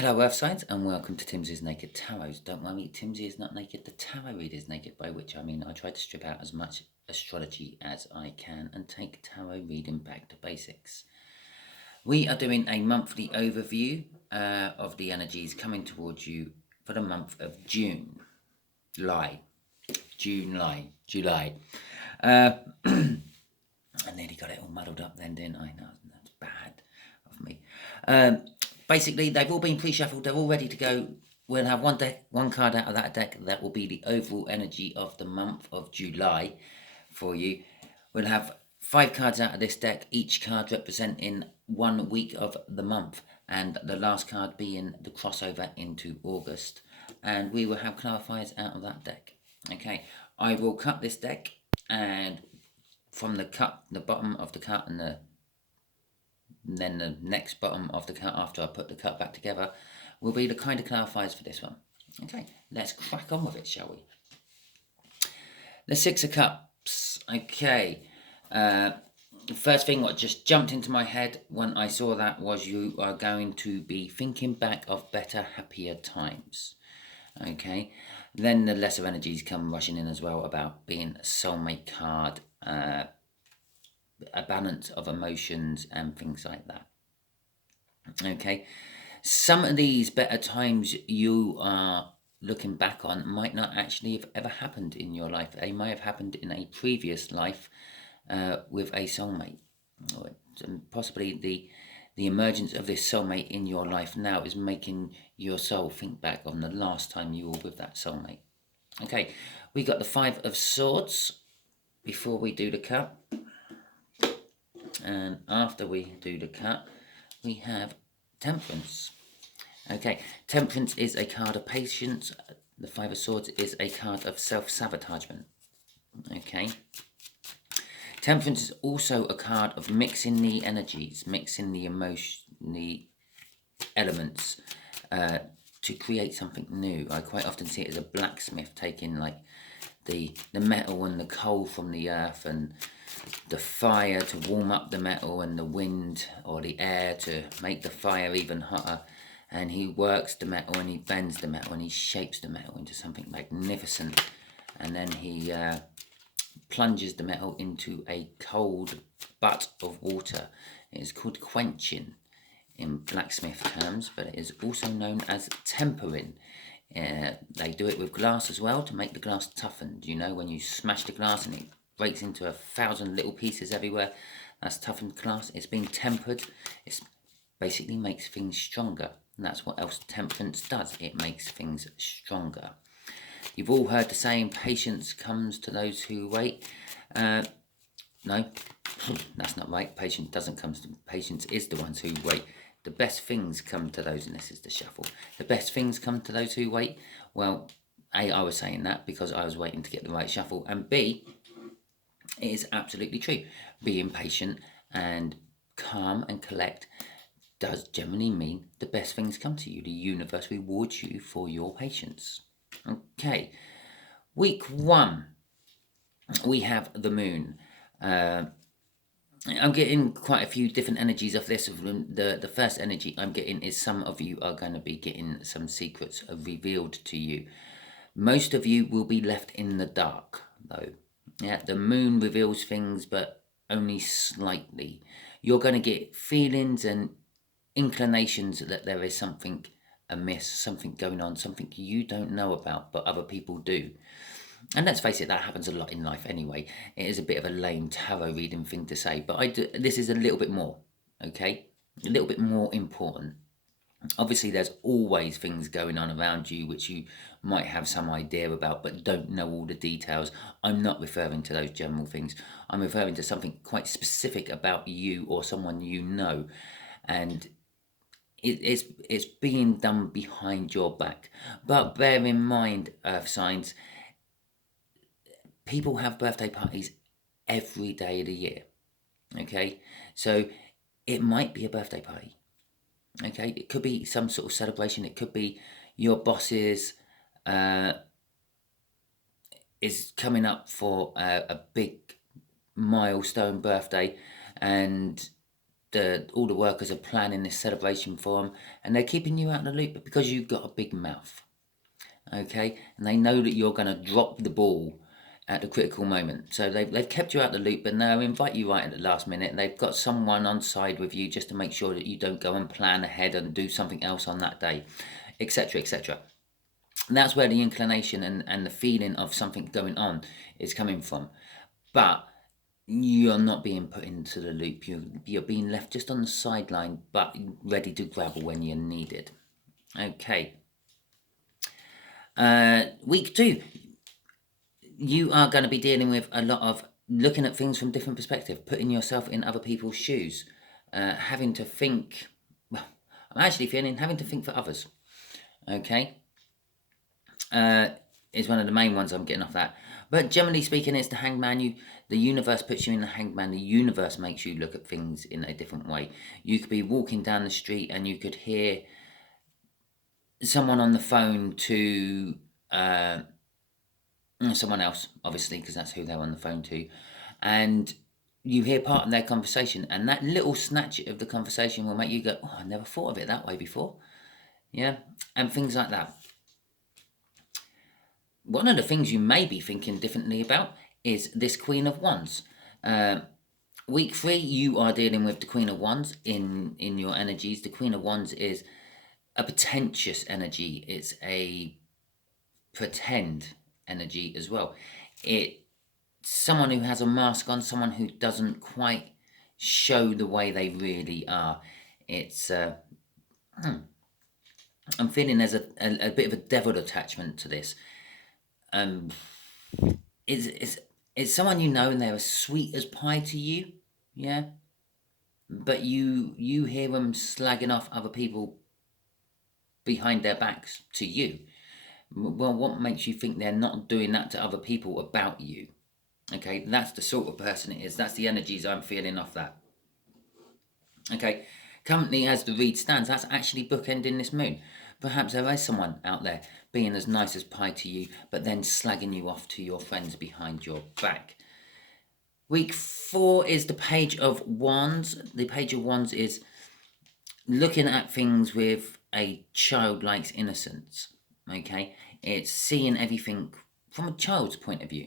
Hello Earth Signs and welcome to Timsy's Naked Tarot. Don't worry, Timsy is not naked, the tarot reader is naked, by which I mean I try to strip out as much astrology as I can and take tarot reading back to basics. We are doing a monthly overview of the energies coming towards you for the month of June. July. I nearly got it all muddled up then, didn't I? No, that's bad of me. Basically, they've all been pre-shuffled. They're all ready to go. We'll have one card out of that deck. That will be the overall energy of the month of July for you. We'll have 5 cards out of this deck, each card representing 1 week of the month, and the last card being the crossover into August. And we will have clarifiers out of that deck. Okay, I will cut this deck, and from the bottom of the cut and then the next bottom of the cut after I put the cut back together will be the kind of clarifiers for this one. Okay, let's crack on with it, shall we? The 6 of Cups. Okay, first thing what just jumped into my head when I saw that was you are going to be thinking back of better, happier times. Okay, then the lesser energies come rushing in as well about being a soulmate card, a balance of emotions and things like that. Okay, some of these better times you are looking back on might not actually have ever happened in your life. They may have happened in a previous life with a soulmate, or possibly the emergence of this soulmate in your life now is making your soul think back on the last time you were with that soulmate. Okay, we got the 5 of Swords before we do the cut. And after we do the cut, we have Temperance. Okay, Temperance is a card of patience. The 5 of Swords is a card of self-sabotagement. Okay. Temperance is also a card of mixing the energies, mixing the emotion, the elements to create something new. I quite often see it as a blacksmith taking like the metal and the coal from the earth and the fire to warm up the metal and the wind or the air to make the fire even hotter, and he works the metal and he bends the metal and he shapes the metal into something magnificent, and then he plunges the metal into a cold butt of water. It is called quenching in blacksmith terms, but it is also known as tempering. They do it with glass as well to make the glass toughened. You know, when you smash the glass and it breaks into 1,000 little pieces everywhere, that's toughened glass. It's been tempered. It basically makes things stronger, and that's what else temperance does. It makes things stronger. You've all heard the saying, patience comes to those who wait. No, that's not right. Patience doesn't come to... Patience is the ones who wait. The best things come to those, and this is the shuffle. The best things come to those who wait. Well, A, I was saying that because I was waiting to get the right shuffle, and B, it is absolutely true. Being patient and calm and collect does generally mean the best things come to you. The universe rewards you for your patience. Okay, week 1, we have the moon. I'm getting quite a few different energies of this. The first energy I'm getting is some of you are going to be getting some secrets revealed to you. Most of you will be left in the dark, though. Yeah, the moon reveals things, but only slightly. You're going to get feelings and inclinations that there is something amiss, something going on, something you don't know about, but other people do. And let's face it, that happens a lot in life anyway. It is a bit of a lame tarot reading thing to say, but this is a little bit more, okay? A little bit more important. Obviously, there's always things going on around you which you might have some idea about, but don't know all the details. I'm not referring to those general things. I'm referring to something quite specific about you or someone you know, and it's being done behind your back. But bear in mind, Earth signs, people have birthday parties every day of the year. Okay, so it might be a birthday party. Okay, it could be some sort of celebration. It could be your boss's is coming up for a big milestone birthday, and all the workers are planning this celebration for them, and they're keeping you out of the loop because you've got a big mouth. Okay, and they know that you're going to drop the ball at the critical moment. So they've kept you out of the loop, but now invite you right at the last minute. They've got someone on side with you just to make sure that you don't go and plan ahead and do something else on that day, etc., etc. And that's where the inclination and the feeling of something going on is coming from. But you're not being put into the loop. You're being left just on the sideline, but ready to grapple when you're needed. Okay. Week 2, you are going to be dealing with a lot of looking at things from different perspective, putting yourself in other people's shoes, having to think. Well, I'm actually feeling having to think for others. Okay, is one of the main ones I'm getting off that. But generally speaking, it's the hangman. The universe puts you in the hangman. The universe makes you look at things in a different way. You could be walking down the street and you could hear someone on the phone to someone else, obviously, because that's who they're on the phone to, and you hear part of their conversation, and that little snatch of the conversation will make you go, "Oh, I never thought of it that way before." Yeah, and things like that. One of the things you may be thinking differently about is this Queen of Wands. Week 3, you are dealing with the Queen of Wands in your energies. The Queen of Wands is a pretentious energy. It's a pretend energy as well. It's someone who has a mask on, someone who doesn't quite show the way they really are. It's I'm feeling there's a bit of a devil attachment to this. It's someone you know and they're as sweet as pie to you, yeah. But you hear them slagging off other people behind their backs to you. Well, what makes you think they're not doing that to other people about you? Okay, that's the sort of person it is. That's the energies I'm feeling off that. Okay, currently as the read stands, that's actually bookending this moon. Perhaps there is someone out there being as nice as pie to you, but then slagging you off to your friends behind your back. Week 4 is the Page of Wands. The Page of Wands is looking at things with a childlike innocence. Okay, it's seeing everything from a child's point of view.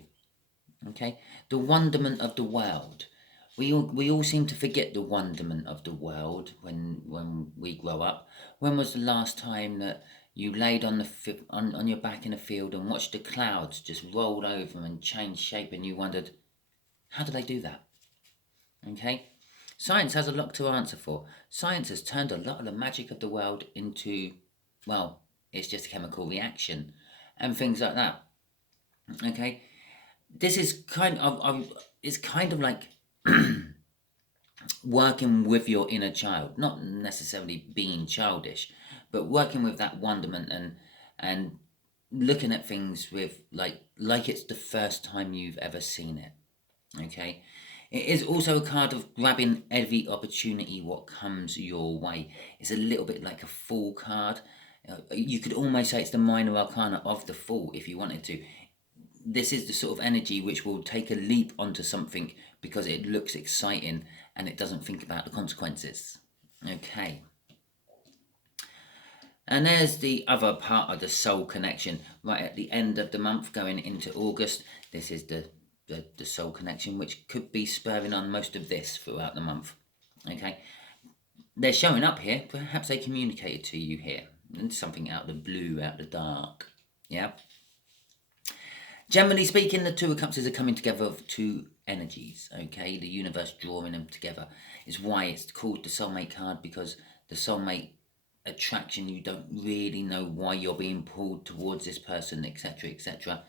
Okay, the wonderment of the world. We all seem to forget the wonderment of the world when we grow up. When was the last time that you laid on on your back in a field and watched the clouds just roll over and change shape, and you wondered, how do they do that? Okay, science has a lot to answer for. Science has turned a lot of the magic of the world into, well, it's just a chemical reaction and things like that. Okay, this is it's kind of like working with your inner child, not necessarily being childish, but working with that wonderment and looking at things with like it's the first time you've ever seen it. Okay, it is also a card of grabbing every opportunity what comes your way. It's a little bit like a Fool card. You could almost say it's the minor arcana of the Fool if you wanted to. This is the sort of energy which will take a leap onto something because it looks exciting and it doesn't think about the consequences. Okay. And there's the other part of the soul connection right at the end of the month going into August. This is the soul connection, which could be spurring on most of this throughout the month. Okay. They're showing up here. Perhaps they communicated to you here. And something out of the blue, out of the dark. Yeah. Generally speaking, the Two of Cups are coming together of two energies, okay? The universe drawing them together is why it's called the soulmate card, because the soulmate attraction, you don't really know why you're being pulled towards this person, etc., etc.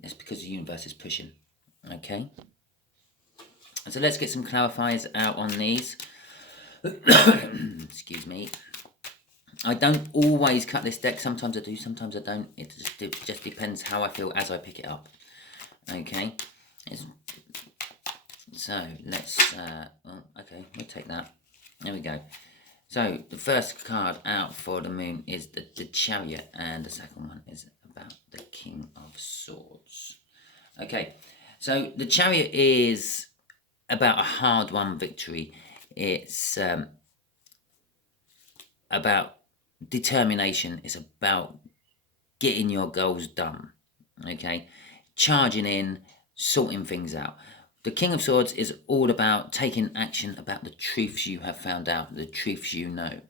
That's because the universe is pushing, okay? So let's get some clarifiers out on these. Excuse me. I don't always cut this deck. Sometimes I do, sometimes I don't. It just depends how I feel as I pick it up. Okay. So let's. Okay, we'll take that. There we go. So the first card out for the moon is the Chariot, and the second one is about the King of Swords. Okay. So the Chariot is about a hard-won victory. It's about determination. It's about getting your goals done. Okay, charging in, sorting things out. The King of Swords is all about taking action about the truths you have found out, the truths you know.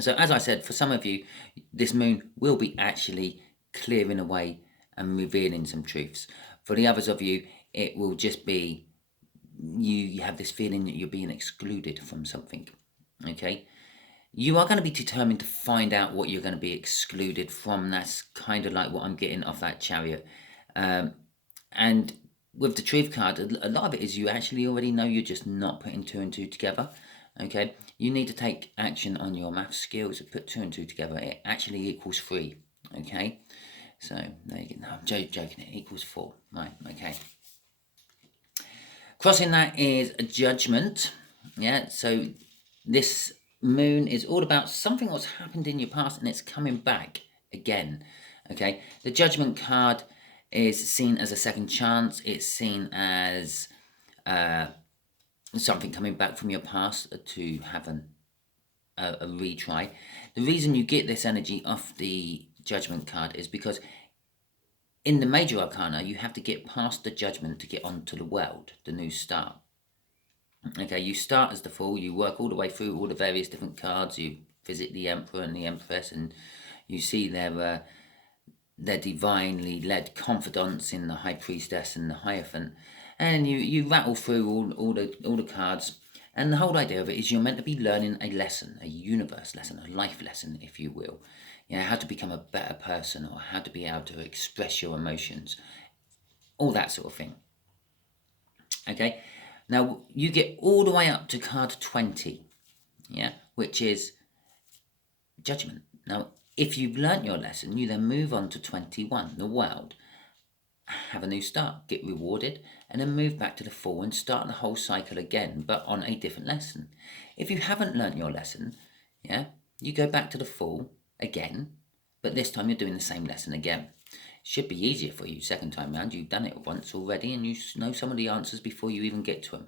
So, as I said, for some of you, this moon will be actually clearing away and revealing some truths. For the others of you, it will just be you have this feeling that you're being excluded from something. Okay, you are going to be determined to find out what you're going to be excluded from. That's kind of like what I'm getting off that Chariot. And with the Truth card, a lot of it is you actually already know, you're just not putting two and two together. Okay, you need to take action on your math skills. Put two and two together, it actually equals 3. Okay, so there you go. No, I'm joking, it equals 4. Right, okay. Crossing that is a Judgment. Yeah, so this moon is all about something that's happened in your past and it's coming back again. Okay, the Judgment card is seen as a second chance. It's seen as something coming back from your past to have a retry. The reason you get this energy off the Judgment card is because in the Major Arcana, you have to get past the Judgment to get onto the World, the New Start. Okay, you start as the Fool, you work all the way through all the various different cards, you visit the Emperor and the Empress, and you see their divinely led confidants in the High Priestess and the Hierophant, and you rattle through all the cards, and the whole idea of it is you're meant to be learning a lesson, a universe lesson, a life lesson, if you will. You know, how to become a better person, or how to be able to express your emotions, all that sort of thing. Okay, now you get all the way up to card 20, yeah, which is Judgment. Now, if you've learnt your lesson, you then move on to 21, the World. Have a new start, get rewarded, and then move back to the Fool and start the whole cycle again, but on a different lesson. If you haven't learnt your lesson, yeah, you go back to the Fool again, but this time you're doing the same lesson again. Should be easier for you second time round. You've done it once already and you know some of the answers before you even get to them.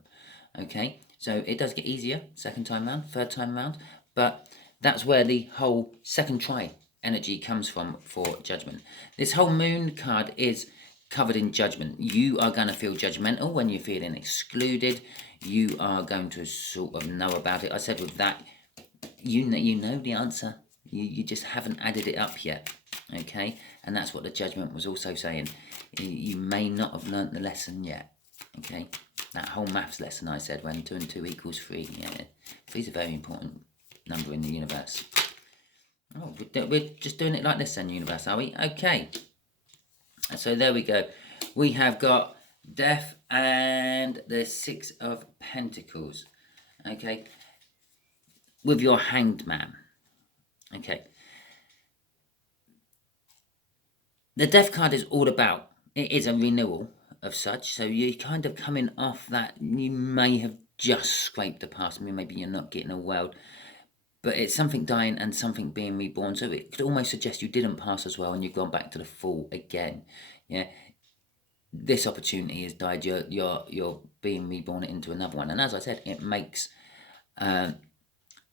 Okay, so it does get easier second time round, third time round, but that's where the whole second try energy comes from for Judgment. This whole Moon card is covered in judgment. You are going to feel judgmental when you're feeling excluded. You are going to sort of know about it. I said with that, you know the answer. You just haven't added it up yet. Okay, and that's what the Judgment was also saying. You may not have learnt the lesson yet. Okay, that whole maths lesson I said, when 2 and 2 equals 3. Yeah, 3 is a very important number in the universe. Oh, we're just doing it like this then, universe, are we? Okay, so there we go. We have got Death and the 6 of Pentacles. Okay, with your Hanged Man. Okay, the Death card is all about, it is a renewal of such, so you're kind of coming off that you may have just scraped the past. I mean, maybe you're not getting a world, but it's something dying and something being reborn, so it could almost suggest you didn't pass as well and you've gone back to the Fool again. Yeah, this opportunity has died, you're being reborn into another one, and as I said, it makes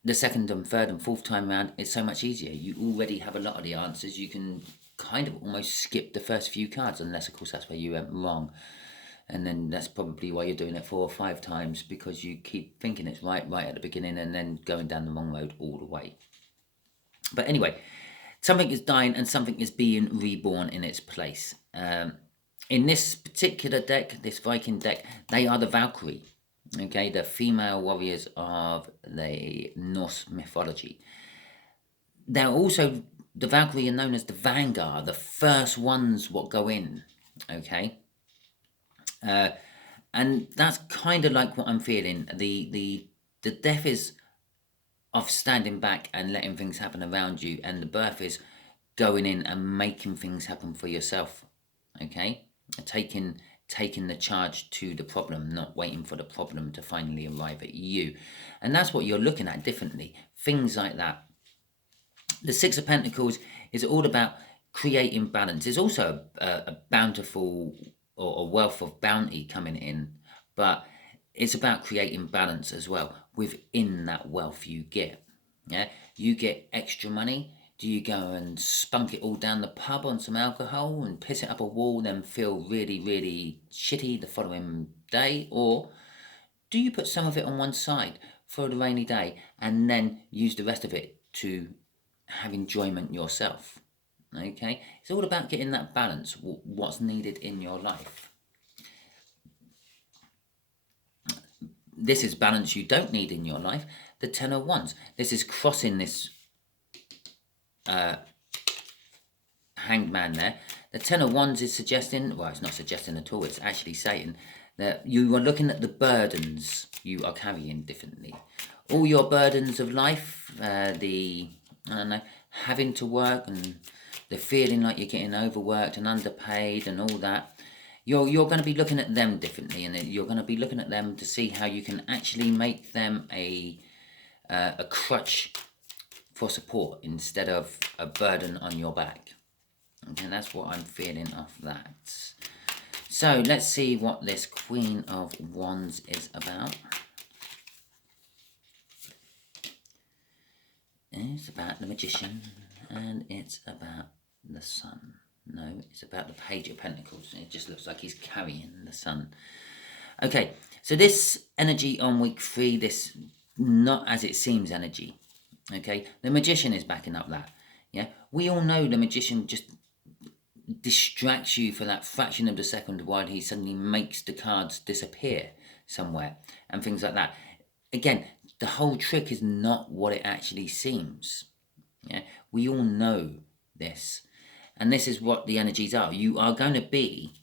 the second and third and fourth time round is so much easier. You already have a lot of the answers. You can kind of almost skip the first few cards, unless of course that's where you went wrong, and then that's probably why you're doing it 4 or 5 times, because you keep thinking it's right at the beginning and then going down the wrong road all the way. But anyway, something is dying and something is being reborn in its place. In this particular deck, this Viking deck, they are the Valkyrie. Okay, the female warriors of the Norse mythology. They're also, the Valkyrie are known as the Vanguard, the first ones what go in. Okay, and that's kind of like what I'm feeling. The death is of standing back and letting things happen around you, and the birth is going in and making things happen for yourself. Okay, taking the charge to the problem, not waiting for the problem to finally arrive at you. And that's what you're looking at differently. Things like that. The 6 of Pentacles is all about creating balance. There's also a bountiful or a wealth of bounty coming in, but it's about creating balance as well within that wealth you get. Yeah, you get extra money. Do you go and spunk it all down the pub on some alcohol and piss it up a wall, then feel really, really shitty the following day? Or do you put some of it on one side for the rainy day and then use the rest of it to have enjoyment yourself? Okay, it's all about getting that balance, what's needed in your life. This is balance you don't need in your life, the Ten of Wands. This is crossing this Hanged Man there. The Ten of Wands is suggesting, well, it's not suggesting at all, it's actually saying that you are looking at the burdens you are carrying differently. All your burdens of life, I don't know, having to work and the feeling like you're getting overworked and underpaid and all that, you're going to be looking at them differently, and you're going to be looking at them to see how you can actually make them a crutch for support instead of a burden on your back. Okay, that's what I'm feeling off that. So let's see what this Queen of Wands is about. It's about the Magician, and it's about the Sun. No, it's about the Page of Pentacles. It just looks like he's carrying the Sun. Okay, so this energy on week 3, this not as it seems energy. Okay, the Magician is backing up that. Yeah, we all know the Magician just distracts you for that fraction of a second while he suddenly makes the cards disappear somewhere and things like that. Again, the whole trick is not what it actually seems. Yeah, we all know this. And this is what the energies are. You are going to be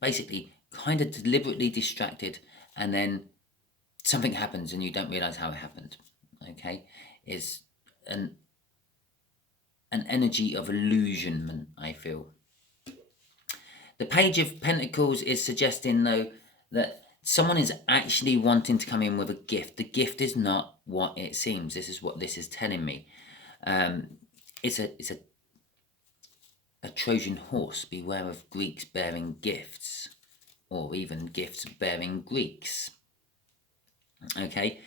basically kind of deliberately distracted, and then something happens and you don't realize how it happened. Okay? It's an energy of illusionment, I feel. The Page of Pentacles is suggesting, though, that someone is actually wanting to come in with a gift. The gift is not what it seems. This is what this is telling me. It's a Trojan horse. Beware of Greeks bearing gifts, or even gifts bearing Greeks. Okay,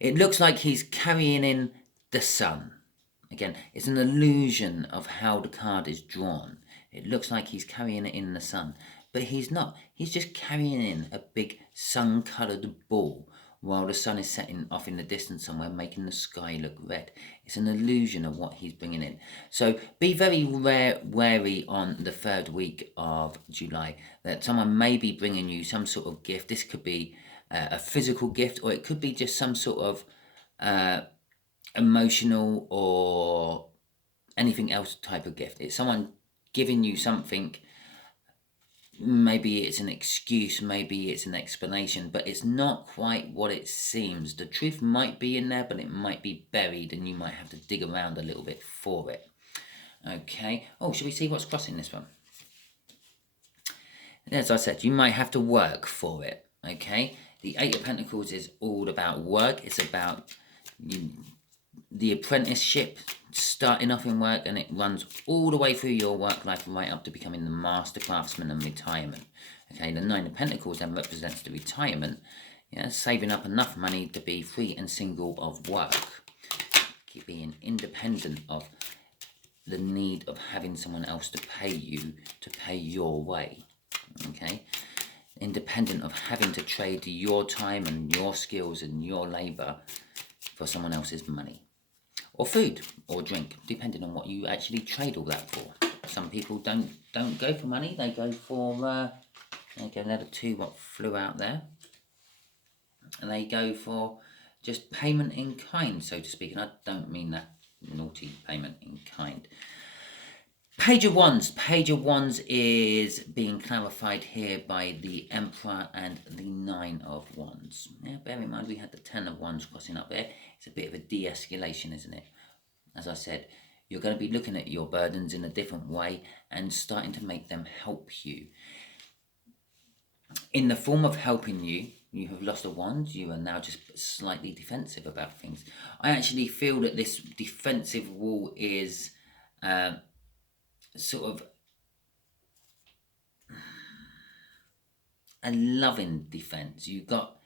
it looks like he's carrying in the Sun. Again, it's an illusion of how the card is drawn. It looks like he's carrying it in the Sun, but he's not. He's just carrying in a big sun-coloured ball while the sun is setting off in the distance somewhere, making the sky look red. It's an illusion of what he's bringing in. So be very wary on the 3rd week of July that someone may be bringing you some sort of gift. This could be a physical gift, or it could be just some sort of emotional or anything else type of gift. It's someone giving you something. Maybe it's an excuse, maybe it's an explanation, but it's not quite what it seems. The truth might be in there, but it might be buried, and you might have to dig around a little bit for it. Okay. Oh, should we see what's crossing this one? As I said, you might have to work for it. Okay. The 8 of Pentacles is all about work. It's about the apprenticeship, starting off in work, and it runs all the way through your work life right up to becoming the master craftsman and retirement. Okay, the 9 of Pentacles then represents the retirement, saving up enough money to be free and single of work, being independent of the need of having someone else to pay you to pay your way. Okay, independent of having to trade your time and your skills and your labor for someone else's money. Or food, or drink, depending on what you actually trade all that for. Some people don't go for money, they go for, again, they're the 2 what flew out there. And they go for just payment in kind, so to speak. And I don't mean that naughty payment in kind. Page of Wands. Page of Wands is being clarified here by the Emperor and the 9 of Wands. Yeah, bear in mind we had the 10 of Wands crossing up there. It's a bit of a de-escalation, isn't it? As I said, you're going to be looking at your burdens in a different way and starting to make them help you. In the form of helping you, you have lost a wand. You are now just slightly defensive about things. I actually feel that this defensive wall is sort of a loving defense. You've got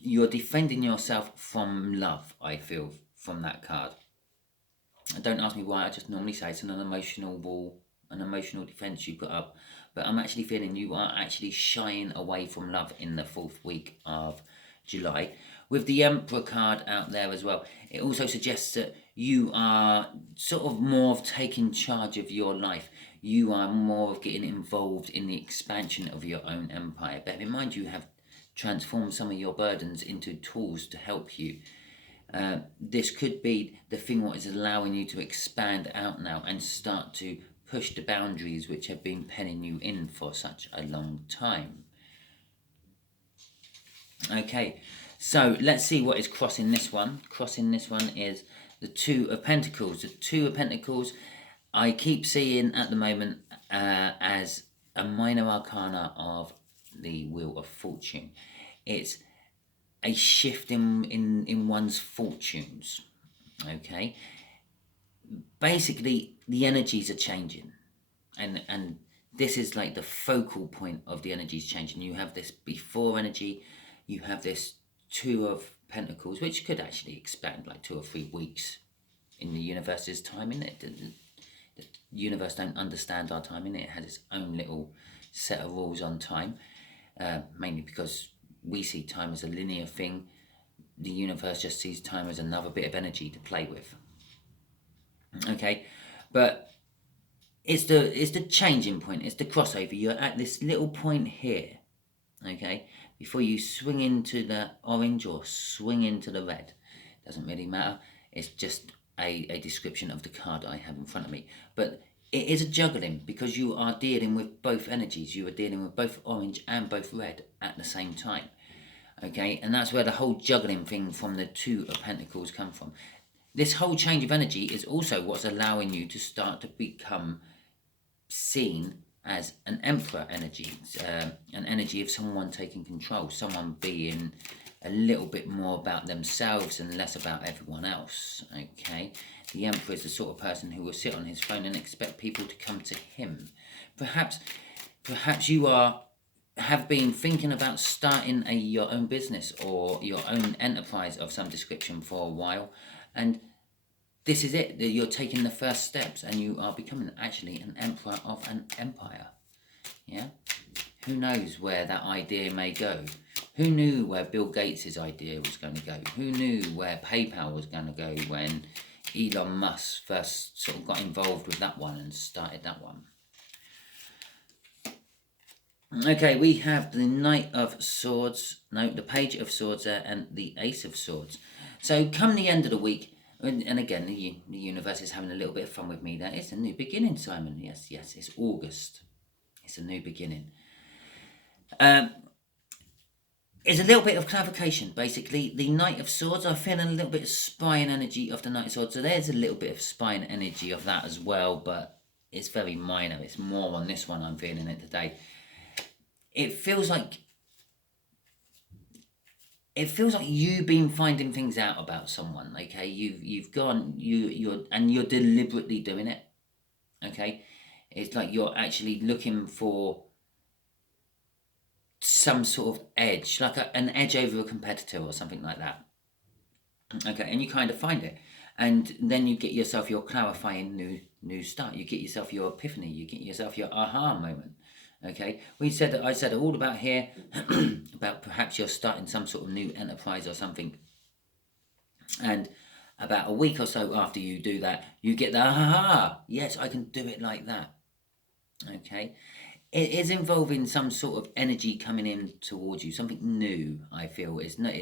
you're defending yourself from love, I feel, from that card. And don't ask me why, I just normally say it's an emotional wall, an emotional defense you put up. But I'm actually feeling you are actually shying away from love in the 4th week of July. With the Emperor card out there as well, it also suggests that you are sort of more of taking charge of your life. You are more of getting involved in the expansion of your own empire. Bear in mind, you have transformed some of your burdens into tools to help you. This could be the thing what is allowing you to expand out now and start to push the boundaries which have been penning you in for such a long time. Okay, so let's see what is crossing this one. Crossing this one is the Two of Pentacles. The Two of Pentacles, I keep seeing at the moment as a minor arcana of the Wheel of Fortune. It's a shift in one's fortunes. Okay, basically the energies are changing, and this is like the focal point of the energies changing. You have this before energy, you have this Two of Pentacles, which could actually expand like 2 or 3 weeks in the universe's timing. The universe don't understand our timing. It has its own little set of rules on time, mainly because we see time as a linear thing. The universe just sees time as another bit of energy to play with. Okay, but it's the changing point. It's the crossover. You're at this little point here. Okay, before you swing into the orange or swing into the red, doesn't really matter. It's just a description of the card I have in front of me. But it is a juggling because you are dealing with both energies. You are dealing with both orange and both red at the same time. Okay, and that's where the whole juggling thing from the Two of Pentacles come from. This whole change of energy is also what's allowing you to start to become seen as an Emperor energy, an energy of someone taking control, someone being a little bit more about themselves and less about everyone else. Okay, the Emperor is the sort of person who will sit on his throne and expect people to come to him. Perhaps you have been thinking about starting your own business or your own enterprise of some description for a while, and this is it. You're taking the first steps and you are becoming actually an emperor of an empire. Yeah? Who knows where that idea may go? Who knew where Bill Gates' idea was going to go? Who knew where PayPal was going to go when Elon Musk first sort of got involved with that one and started that one? Okay, we have the Knight of Swords, no, the Page of Swords there, and the Ace of Swords. So come the end of the week, and again, the universe is having a little bit of fun with me there. It's a new beginning, Simon. Yes, it's August. It's a new beginning. It's a little bit of clarification, basically. The Knight of Swords, I'm feeling a little bit of spine energy of the Knight of Swords. So there's a little bit of spine energy of that as well, but it's very minor. It's more on this one I'm feeling it today. It feels like you've been finding things out about someone. Okay, you're deliberately doing it. Okay, it's like you're actually looking for some sort of edge, like an edge over a competitor or something like that. Okay, and you kind of find it, and then you get yourself your clarifying new start. You get yourself your epiphany. You get yourself your aha moment. Okay, I said all about here about perhaps you're starting some sort of new enterprise or something, and about a week or so after you do that, you get the aha, yes, I can do it like that. Okay, it is involving some sort of energy coming in towards you, something new. I feel it's not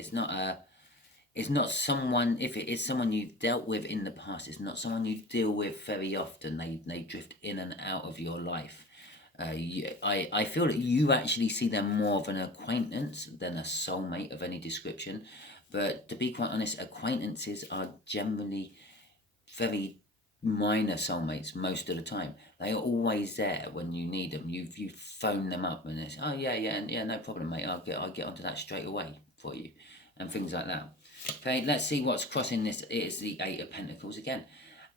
someone. If it is someone you've dealt with in the past, it's not someone you deal with very often. They drift in and out of your life. I feel that you actually see them more of an acquaintance than a soulmate of any description. But to be quite honest, acquaintances are generally very minor soulmates most of the time. They are always there when you need them. You phone them up and it's, oh yeah, no problem, mate. I'll get onto that straight away for you, and things like that. Okay, let's see what's crossing this. It is the Eight of Pentacles again.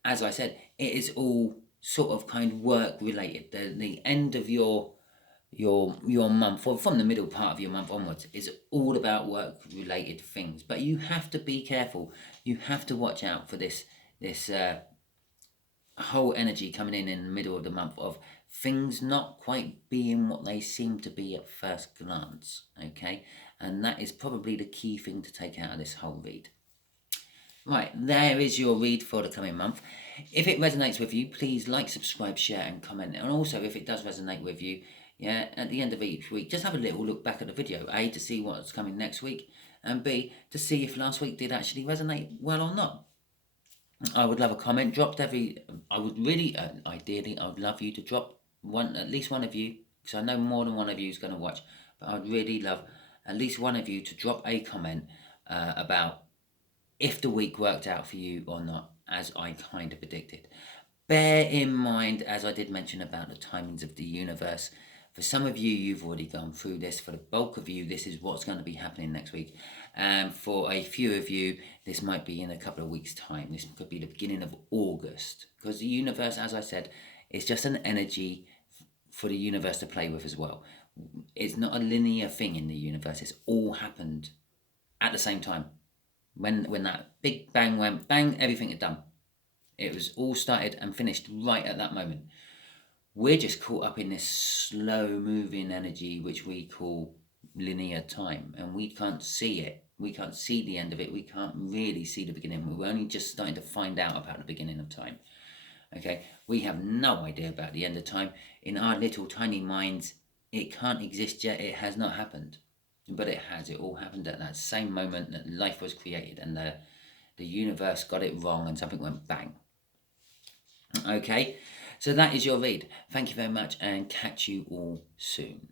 As I said, it is all sort of kind of work related. The end of your your month, or from the middle part of your month onwards, is all about work related things. But you have to be careful. You have to watch out for this whole energy coming in the middle of the month of things not quite being what they seem to be at first glance. Okay, and that is probably the key thing to take out of this whole read. Right, there is your read for the coming month. If it resonates with you, please like, subscribe, share, and comment. And also, if it does resonate with you, yeah, at the end of each week, just have a little look back at the video. A, to see what's coming next week, and B, to see if last week did actually resonate well or not. I would love a comment dropped I would really, ideally, I would love you to drop at least one of you, because I know more than one of you is going to watch, but I'd really love at least one of you to drop a comment about if the week worked out for you or not, as I kind of predicted. Bear in mind, as I did mention about the timings of the universe, for some of you, you've already gone through this. For the bulk of you, this is what's going to be happening next week. And for a few of you, this might be in a couple of weeks' time. This could be the beginning of August. Because the universe, as I said, is just an energy for the universe to play with as well. It's not a linear thing in the universe. It's all happened at the same time. When that big bang went, bang, everything had done. It was all started and finished right at that moment. We're just caught up in this slow-moving energy, which we call linear time, and we can't see it. We can't see the end of it. We can't really see the beginning. We're only just starting to find out about the beginning of time. Okay, we have no idea about the end of time. In our little tiny minds, it can't exist yet. It has not happened. But it has. It all happened at that same moment that life was created, and the universe got it wrong and something went bang. Okay, so that is your read. Thank you very much, and catch you all soon.